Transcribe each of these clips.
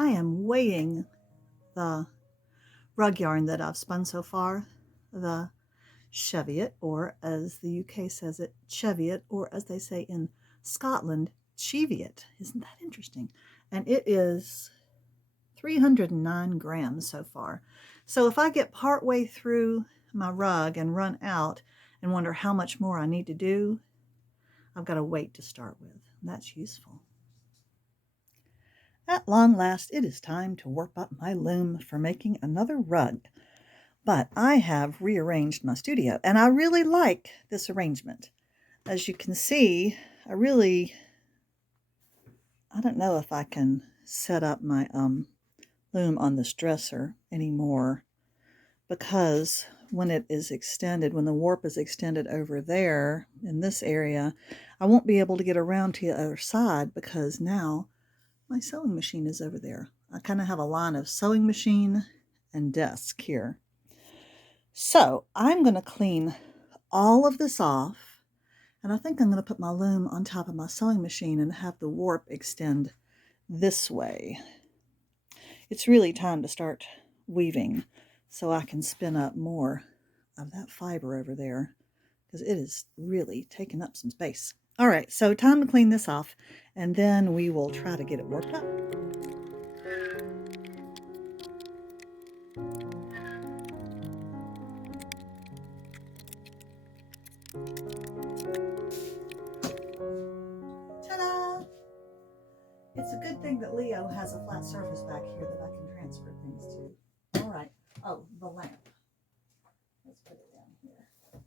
I am weighing the rug yarn that I've spun so far, the Cheviot, or as the UK says it, Cheviot, or as they say in Scotland, Cheviot. Isn't that interesting? And it is 309 grams so far. So if I get partway through my rug and run out and wonder how much more I need to do, I've got a weight to start with. That's useful. At long last, it is time to warp up my loom for making another rug. But I have rearranged my studio, and I really like this arrangement. As you can see, I don't know if I can set up my loom on this dresser anymore, because when it is extended, when the warp is extended over there in this area, I won't be able to get around to the other side because now my sewing machine is over there. I kind of have a line of sewing machine and desk here. So I'm going to clean all of this off, and I think I'm going to put my loom on top of my sewing machine and have the warp extend this way. It's really time to start weaving so I can spin up more of that fiber over there, because it is really taking up some space. All right, so time to clean this off, and then we will try to get it warped up. Ta-da! It's a good thing that Leo has a flat surface back here that I can transfer things to. All right. Oh, the lamp. Let's put it down here.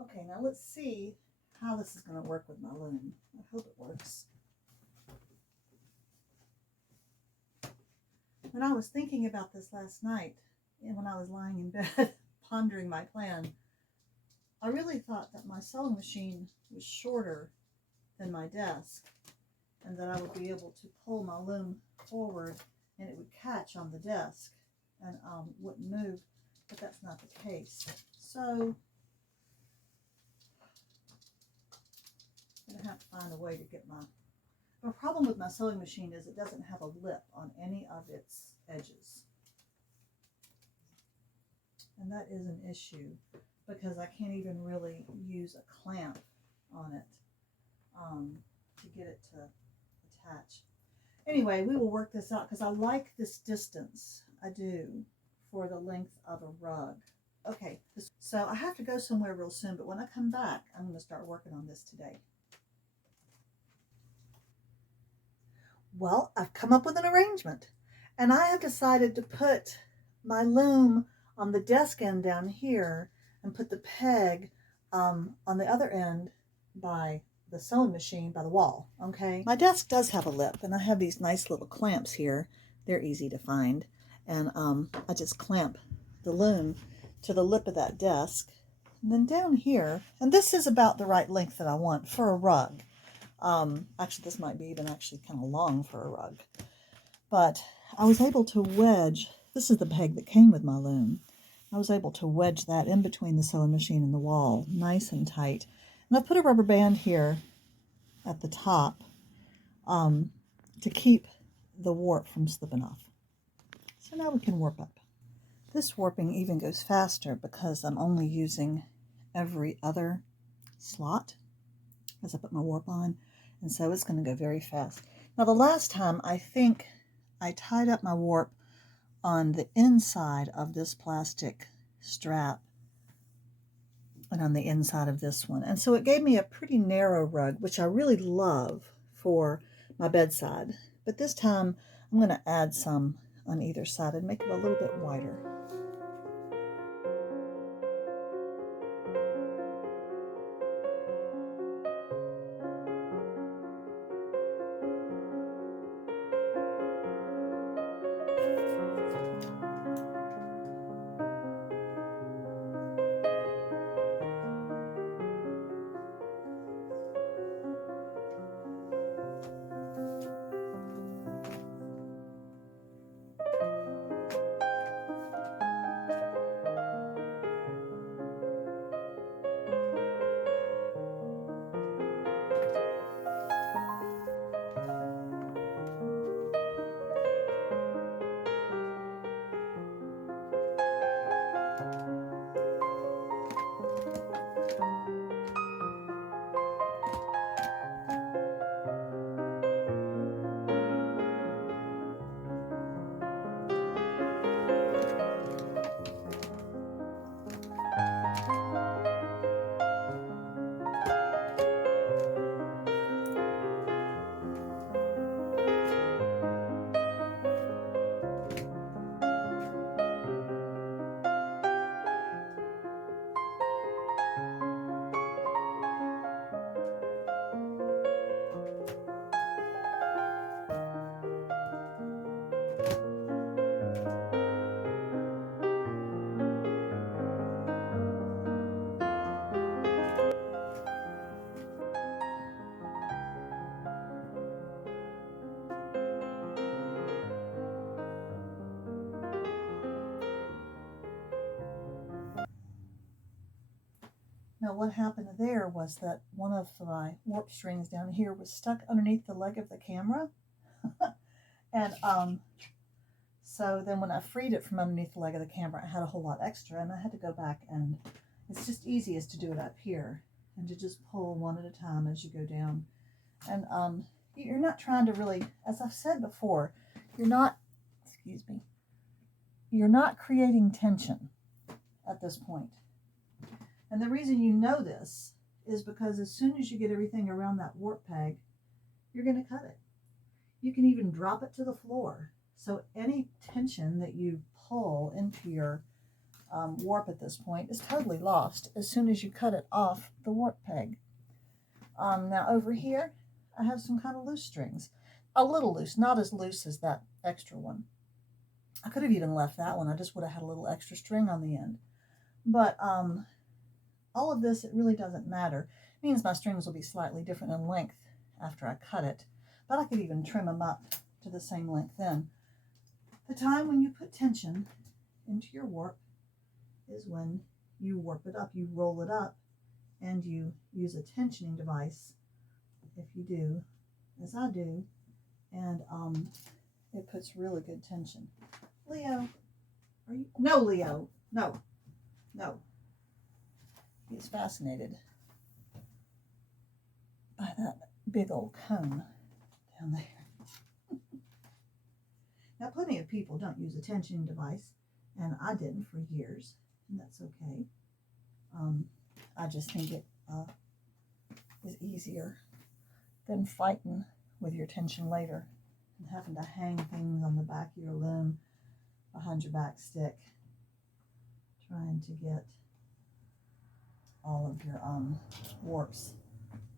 Okay, now let's see how this is going to work with my loom. I hope it works. When I was thinking about this last night, and when I was lying in bed pondering my plan, I really thought that my sewing machine was shorter than my desk, and that I would be able to pull my loom forward and it would catch on the desk and wouldn't move, but that's not the case. So I'm going to have to find a way to get the problem with my sewing machine is it doesn't have a lip on any of its edges. And that is an issue because I can't even really use a clamp on it to get it to attach. Anyway, we will work this out because I like this distance. I do, for the length of a rug. Okay, so I have to go somewhere real soon, but when I come back, I'm going to start working on this today. Well, I've come up with an arrangement, and I have decided to put my loom on the desk end down here and put the peg on the other end by the sewing machine by the wall. Okay, my desk does have a lip, and I have these nice little clamps here. They're easy to find, and I just clamp the loom to the lip of that desk, and then down here, and this is about the right length that I want for a rug. Actually, this might be even actually kind of long for a rug, but I was able to wedge, this is the peg that came with my loom, I was able to wedge that in between the sewing machine and the wall, nice and tight. And I put a rubber band here at the top to keep the warp from slipping off. So now we can warp up. This warping even goes faster because I'm only using every other slot as I put my warp on, and so it's going to go very fast. Now the last time, I think I tied up my warp on the inside of this plastic strap and on the inside of this one, and so it gave me a pretty narrow rug, which I really love for my bedside. But this time I'm going to add some on either side and make it a little bit wider. Now what happened there was that one of my warp strings down here was stuck underneath the leg of the camera. And so then when I freed it from underneath the leg of the camera, I had a whole lot extra, and I had to go back, and it's just easiest to do it up here and to just pull one at a time as you go down. And you're not trying to really, as I've said before, you're not creating tension at this point. And the reason you know this is because as soon as you get everything around that warp peg, you're going to cut it. You can even drop it to the floor. So any tension that you pull into your warp at this point is totally lost as soon as you cut it off the warp peg. Now over here, I have some kind of loose strings. A little loose, not as loose as that extra one. I could have even left that one. I just would have had a little extra string on the end. But all of this, it really doesn't matter. It means my strings will be slightly different in length after I cut it. But I could even trim them up to the same length then. The time when you put tension into your warp is when you warp it up. You roll it up and you use a tensioning device, if you do, as I do, and it puts really good tension. Leo, are you? No, Leo, no. He's fascinated by that big old cone down there. Now, plenty of people don't use a tensioning device, and I didn't for years, and that's okay. I just think it is easier than fighting with your tension later and having to hang things on the back of your loom behind your back stick, trying to get all of your warps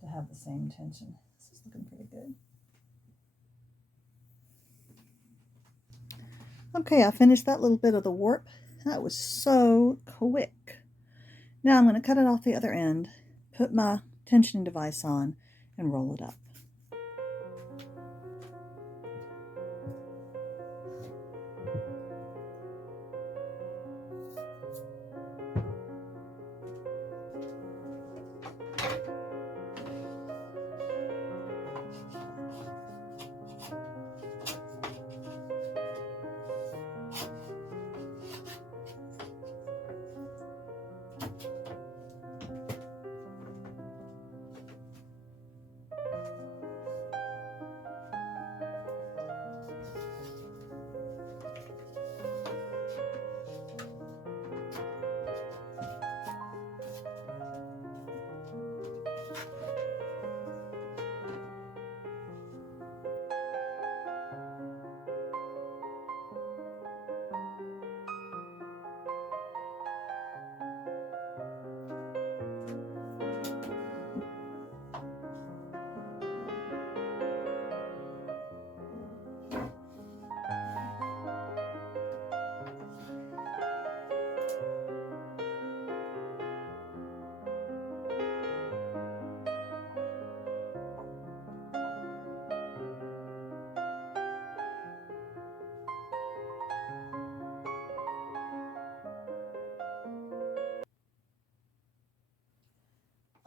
to have the same tension. This is looking pretty good. Okay, I finished that little bit of the warp. That was so quick. Now I'm going to cut it off the other end, put my tensioning device on, and roll it up.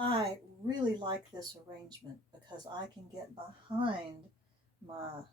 I really like this arrangement because I can get behind my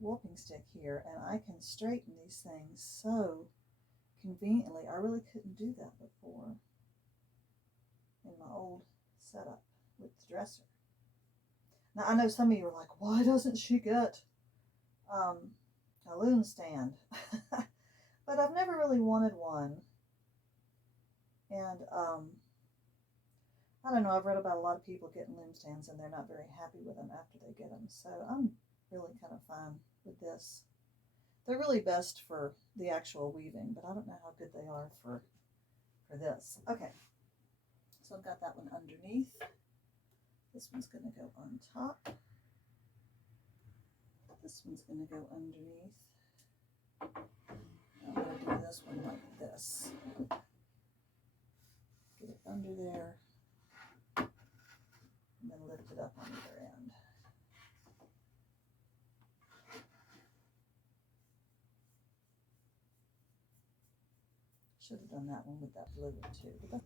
warping stick here and I can straighten these things so conveniently. I really couldn't do that before in my old setup with the dresser. Now I know some of you are like, why doesn't she get a loom stand? But I've never really wanted one. And I don't know, I've read about a lot of people getting loom stands and they're not very happy with them after they get them. So I'm really kind of fine with this. They're really best for the actual weaving, but I don't know how good they are for this. Okay, so I've got that one underneath. This one's going to go on top. This one's going to go underneath. I'm going to do this one like this. Get it under there. And then lift it up on either end. Should have done that one with that blue one too. But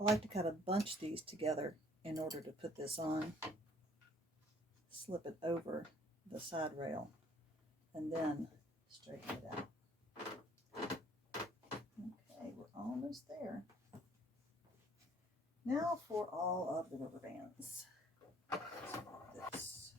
I like to kind of bunch these together in order to put this on. Slip it over the side rail and then straighten it out. Okay, we're almost there. Now for all of the rubber bands. This.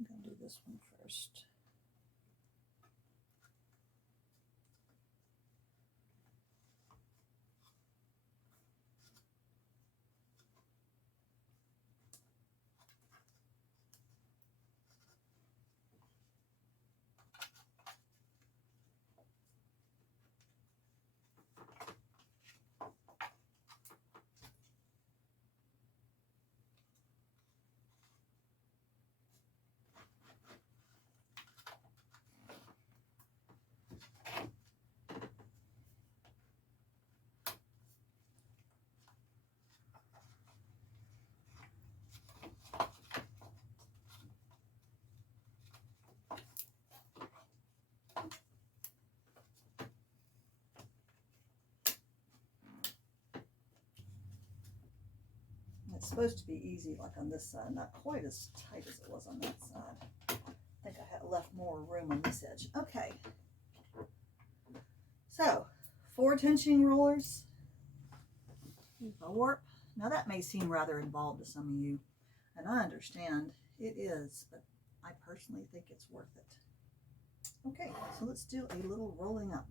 I'm going to do this one first. It's supposed to be easy like on this side, not quite as tight as it was on that side. I think I had left more room on this edge. Okay. So, 4 tensioning rollers. A warp. Now that may seem rather involved to some of you, and I understand it is, but I personally think it's worth it. Okay, so let's do a little rolling up.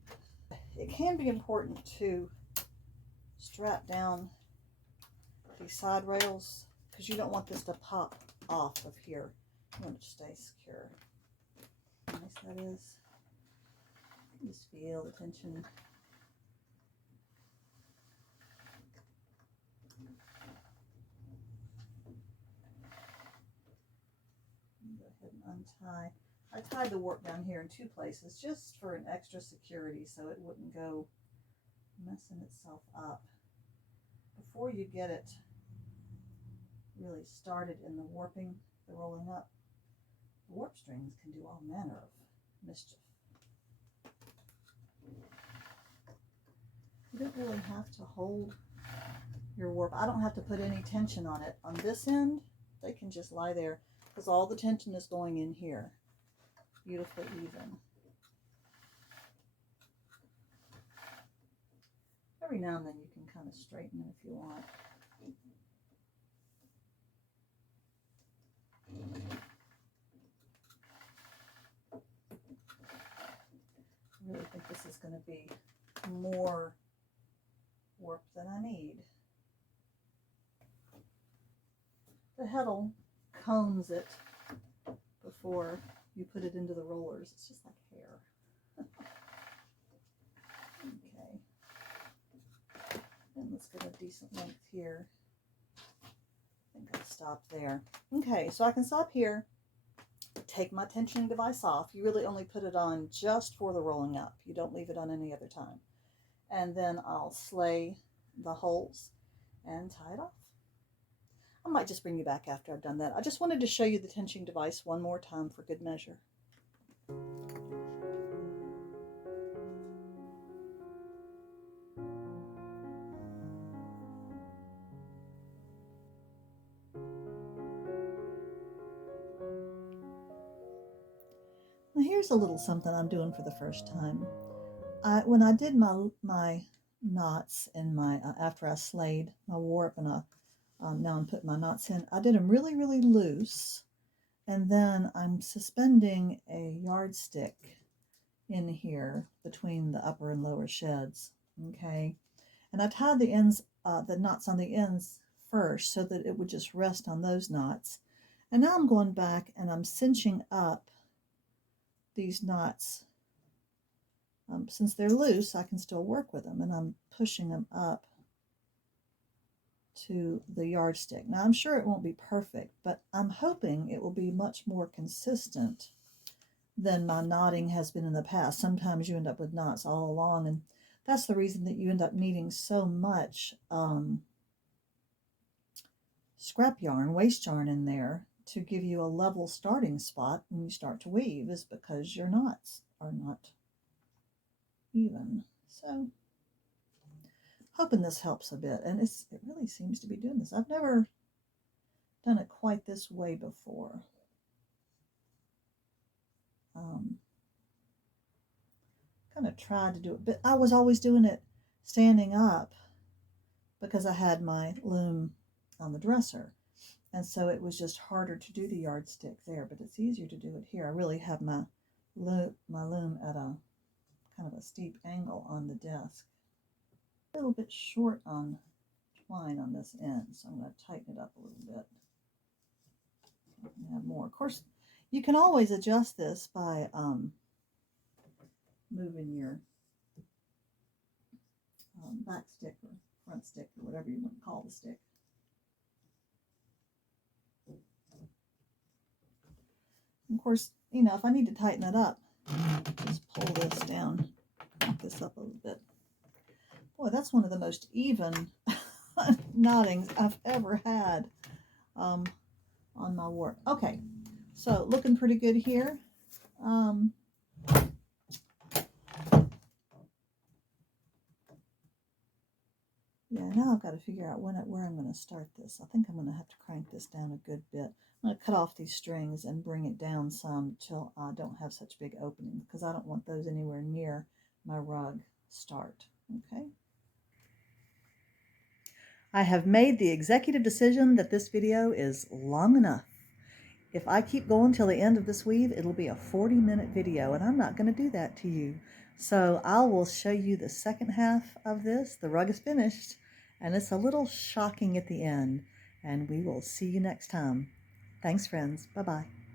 It can be important to strap down these side rails because you don't want this to pop off of here. You want it to stay secure. How nice that is. Just feel the tension. Go ahead and untie. I tied the warp down here in 2 places just for an extra security so it wouldn't go messing itself up. Before you get it really started in the warping, the rolling up, the warp strings can do all manner of mischief. You don't really have to hold your warp. I don't have to put any tension on it. On this end, they can just lie there because all the tension is going in here. Beautifully even. Every now and then you can kind of straighten it if you want. I really think this is going to be more warp than I need. The heddle combs it before you put it into the rollers. It's just like hair. Okay. And let's get a decent length here. I think I'll stop there. Okay, so I can stop here. Take my tensioning device off. You really only put it on just for the rolling up. You don't leave it on any other time. And then I'll slay the holes and tie it off. I might just bring you back after I've done that. I just wanted to show you the tensioning device one more time for good measure. Now here's a little something I'm doing for the first time. When I did my knots in my after I slayed my warp and now I'm putting my knots in, I did them really, really loose, and then I'm suspending a yardstick in here between the upper and lower sheds. Okay, and I tied the ends, the knots on the ends first so that it would just rest on those knots. And now I'm going back and I'm cinching up these knots. Since they're loose, I can still work with them, and I'm pushing them up to the yardstick. Now I'm sure it won't be perfect, but I'm hoping it will be much more consistent than my knotting has been in the past. Sometimes you end up with knots all along, and That's the reason that you end up needing so much scrap yarn, waste yarn in there to give you a level starting spot when you start to weave, is because your knots are not even. So hoping this helps a bit, and it really seems to be doing this. I've never done it quite this way before. Kind of tried to do it, but I was always doing it standing up because I had my loom on the dresser, and so it was just harder to do the yardstick there, but it's easier to do it here. I really have my loom at a kind of a steep angle on the desk. A little bit short on twine on this end, so I'm going to tighten it up a little bit. Have more. Of course, you can always adjust this by moving your back stick or front stick or whatever you want to call the stick. And of course, you know, if I need to tighten it up, just pull this down, knock this up a little bit. Boy, that's one of the most even knottings I've ever had on my work. Okay, so looking pretty good here. Yeah, now I've got to figure out where I'm going to start this. I think I'm going to have to crank this down a good bit. I'm going to cut off these strings and bring it down some till I don't have such big openings, because I don't want those anywhere near my rug start. Okay. I have made the executive decision that this video is long enough. If I keep going till the end of this weave, it'll be a 40-minute video, and I'm not going to do that to you. So I will show you the second half of this. The rug is finished, and it's a little shocking at the end, and we will see you next time. Thanks, friends. Bye-bye.